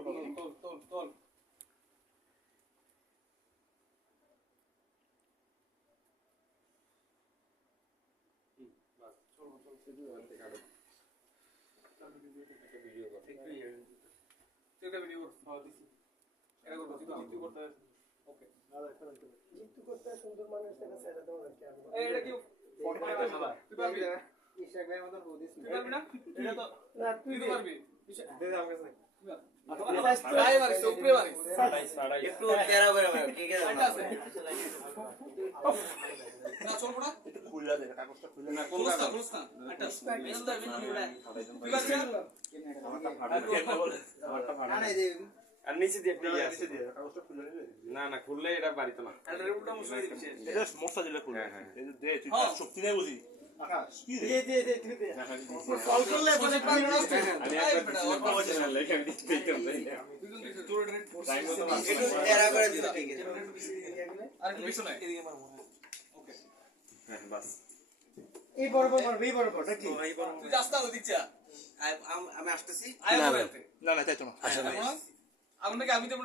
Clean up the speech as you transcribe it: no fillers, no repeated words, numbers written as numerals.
তোল সুন্দর মানুষ তুই পারবি একটু তেরা করে কে কে আছে না চলবো না খুললা দে কাগজটা খুলে না খুলস না একটা মিস্টার বিনপুরা তুই পারবি আমারটা ফাটা না দে আর নিচে দিয়ে দিয়ে আছে কাগজটা খুলে নিলে না না খুললে এটা বাড়িতে না এটা উল্টা মুছাই দিবি এটা সমস্যা দিলে খুলে এই যে দে তুই শক্তি নাই বুঝি আকাশ কি দে তুই দে কল করলে বলে পারবি না আমি একটা অল্প বসে না লেখা দিতে তোর টাইম মতো একটু তেরা করে দিতে ঠিক আছে আর একটু পিছনে এদিকে মারবো ওকে হ্যাঁ বাস এই বরাবর নাকি তুই যাস না ওদিক যা আমি আসতেছি আয় না না চাইতো না আগুন নাকি আমি তো